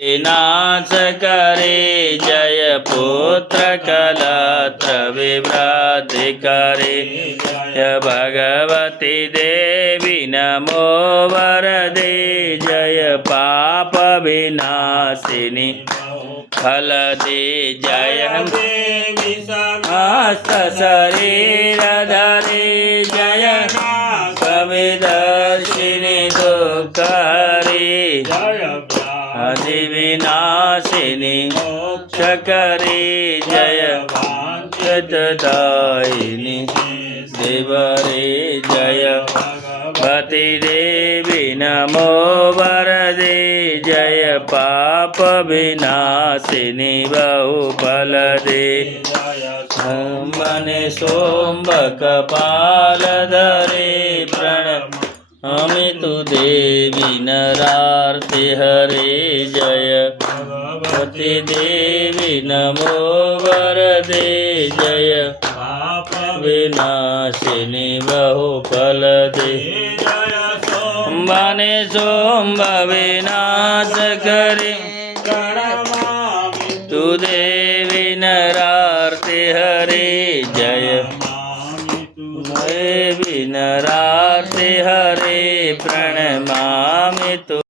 नाश करे जय पुत्र कलत्र विभ्राति करे जय भगवती देवी नमो वरदे जय पाप विनाशिनी फल दे जय हस्त शरीर धरे जय कविदर्शिनी दुख हरे आदि विनाशिनी मोक्ष करे जय वाञ्छितदायिनी देवरे जय भगवती देवी नमो वरदे जय पाप विनाशिनी बहुफल दे मने सोम्ब कपाल धरे प्रणम अमितु देवी नरार्ति हरे जय भगवती देवी नमो वरदे जय पाप विनाशिनी बहुफल दे मने सोम्ब विनाश करे तु देवी नरार्ति हरे जय देवी नरार्ति हरे प्रणमामि तु।